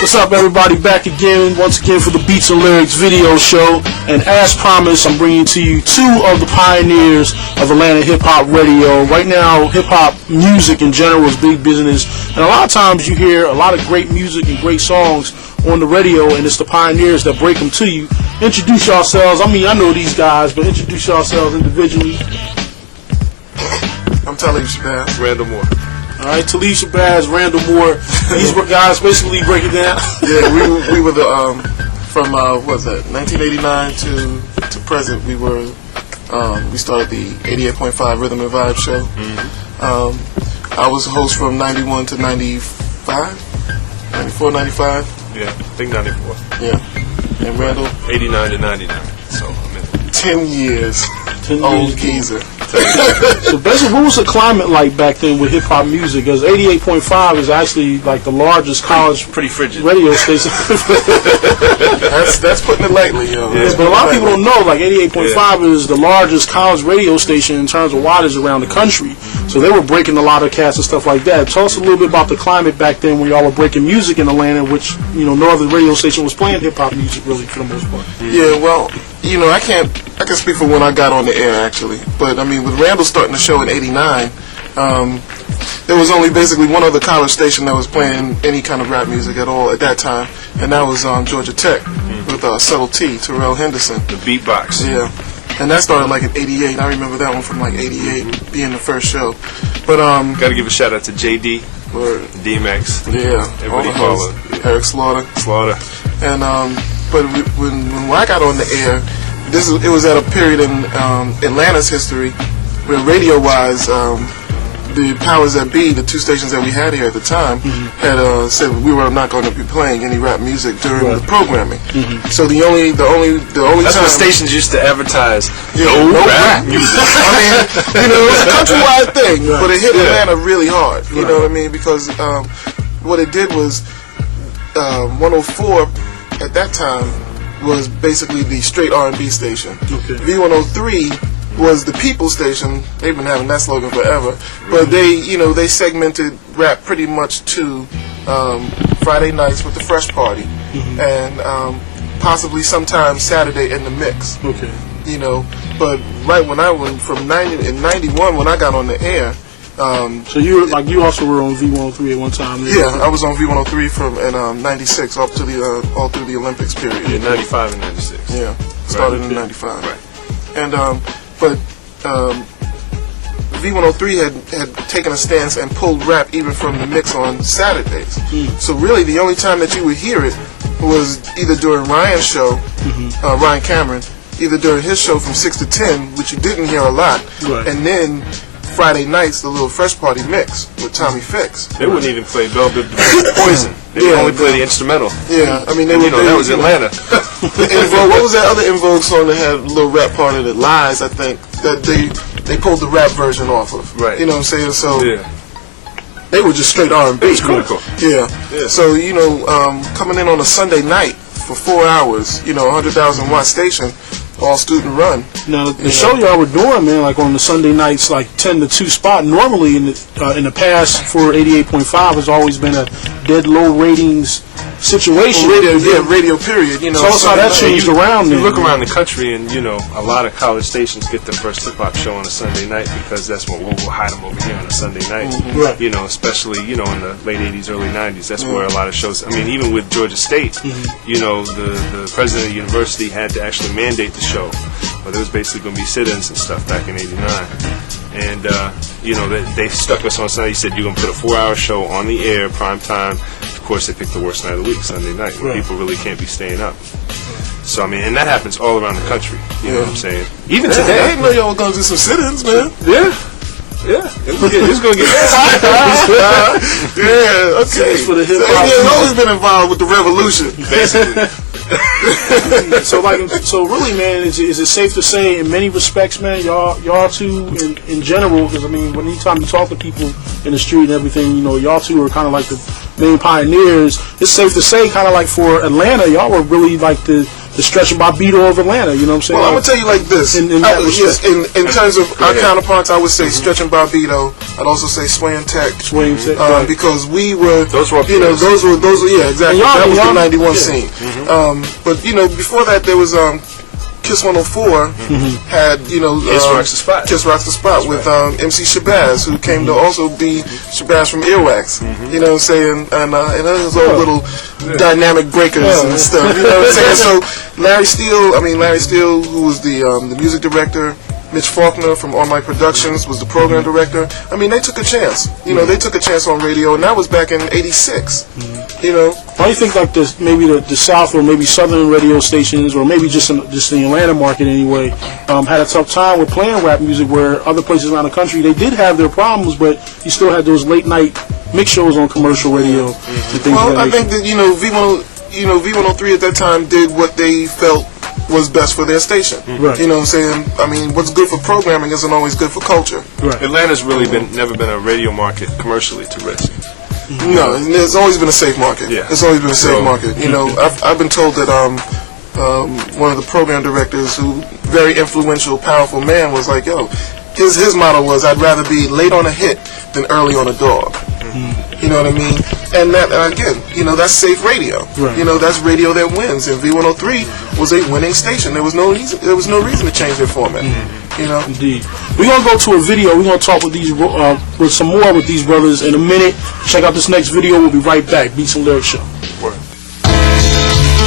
What's up, everybody? Back again, once again for the Beats and Lyrics video show. And as promised, I'm bringing to you two of the pioneers of Atlanta hip-hop radio. Right now, hip-hop music in general is big business. And a lot of times you hear a lot of great music and great songs on the radio, and it's the pioneers that break them to you. Introduce yourselves. I mean, I know these guys, but introduce yourselves individually. I'm talib, shabazz, Randall Moore. All right, talib, shabazz, Randall Moore. These guys basically break it down. Yeah, we were the from what was that 1989 to present. We started the 88.5 Rhythm and Vibe show. Mm-hmm. I was a host from 91 to 95, 94, 95. Yeah, I think 94. Yeah, and Randall 89 to 99. So I'm in 10 years. Old geezer. So basically, what was the climate like back then with hip-hop music? Because 88.5 is actually like the largest college pretty frigid radio station. that's putting it lightly, yo. Yeah, but a lot of people don't know, like 88.5 is the largest college radio station in terms of wattage around the country. So they were breaking a lot of cats and stuff like that. Tell us a little bit about the climate back then when y'all were breaking music in Atlanta, which, you know, no other radio station was playing hip-hop music really for the most part. Yeah, well, you know, I can speak for when I got on the air, actually. But, I mean, with Randall starting the show in 89, there was only basically one other college station that was playing any kind of rap music at all at that time, and that was Georgia Tech with Subtle T, Terrell Henderson. the beatbox. Yeah, and that started like in 88. I remember that one from like 88 being the first show. But Gotta give a shout out to JD, or DMX. yeah, Everybody follow Eric Slaughter. And But when I got on the air, it was at a period in Atlanta's history where radio-wise, the powers that be, the two stations that we had here at the time, had said we were not going to be playing any rap music during the programming. So the only that's time, what stations used to advertise. no rap music. I mean, you know, it was a countrywide thing, but it hit Atlanta really hard. You know what I mean? Because what it did was 104 at that time was basically the straight R&B station. Okay. V103 was the people station. They've been having that slogan forever. But they segmented rap pretty much to Friday nights with the Fresh Party, and possibly sometimes Saturday in the mix. Okay. You know, but right when I went from 91 when I got on the air. So you also were on V103 at one time. Yeah, I was on V103 from in '96 up to all through the Olympics period. In 95 and 96. Yeah, started in '95. Right. And but V103 had taken a stance and pulled rap even from the mix on Saturdays. So really, the only time that you would hear it was either during Ryan's show, Ryan Cameron, either during his show from 6 to 10, which you didn't hear a lot, and then Friday nights, the little Fresh Party mix with Tommy Fix. They wouldn't even play Bell Biv Poison. They would only play the instrumental. Yeah, I mean, that was Atlanta. What was that other In Vogue song that had a little rap part in it? Lies, I think, that they pulled the rap version off of. Right. You know what I'm saying? So Yeah. they were just straight R&B. It was critical. Yeah. So, you know, coming in on a Sunday night for 4 hours, you know, 100,000 watt station, all student run. Now the show y'all were doing, man, like on the Sunday nights, like 10 to 2 spot. Normally in the past for 88.5 has always been a dead low ratings situation. Radio period. You know, tell us how that changed around. You then. look around the country, and you know, a lot of college stations get their first hip hop show on a Sunday night because that's what we'll hide them over here on a Sunday night. Right. You know, especially in the late '80s, early '90s. That's where a lot of shows. I mean, even with Georgia State, you know, the president of the university had to actually mandate the show, but there was basically going to be sit-ins and stuff back in '89. And you know, they stuck us on Sunday. He said, "You're going to put a 4-hour show on the air, prime time." Of course, they picked the worst night of the week, Sunday night, when people really can't be staying up. So I mean, and that happens all around the country. You know what I'm saying? Even today, I didn't know y'all were gonna do some sit-ins, man. Yeah. It's gonna get Yeah, okay. For the hip hop. He's always been involved with the revolution, basically. So really, man, is it safe to say in many respects, man, y'all two in general, because I mean, anytime you talk to people in the street and everything, you know, y'all two are kind of like the main pioneers. It's safe to say, kind of like for Atlanta, y'all were really like the the Stretch and Bobbito of Atlanta. You know what I'm saying? Well, I'm gonna tell you like this. In that respect. Yes, in terms of our counterparts, I would say Stretch and Bobbito. I'd also say Sway and Tech. Sway and Tech, right. Because we were, Those were, those were, yeah, exactly. And That was the '91 yeah. scene. But before that, there was Kiss 104 had Kiss Rocks the Spot. Kiss Rocks the Spot with MC Shabazz, who came to also be Shabazz from Earwax. You know what I'm saying? And those old little dynamic breakers and stuff. You know what I'm saying? So Larry Steele, who was the music director. Mitch Faulkner from All My Productions was the program director. I mean, they took a chance. They took a chance on radio, and that was back in '86. Why do you think like this? Maybe the South or maybe Southern radio stations, or maybe just the Atlanta market anyway, had a tough time with playing rap music, where other places around the country they did have their problems, but you still had those late night mix shows on commercial radio. And things Well, of that I think that V103 at that time did what they felt was best for their station. Right. You know what I'm saying? I mean, what's good for programming isn't always good for culture. Right. Atlanta's really never been a radio market commercially to risk. No, there's always been a safe market. Yeah. It's always been a safe market. I've been told that one of the program directors, who very influential, powerful man, was like, yo, his motto was, I'd rather be late on a hit than early on a dog. You know what I mean? And that, again, that's safe radio. Right. That's radio that wins. And V103 was a winning station. There was no reason to change their format. Indeed. We're gonna go to a video. We're gonna talk with these with some more with these brothers in a minute. Check out this next video. We'll be right back. Beatz and Lyrics Show.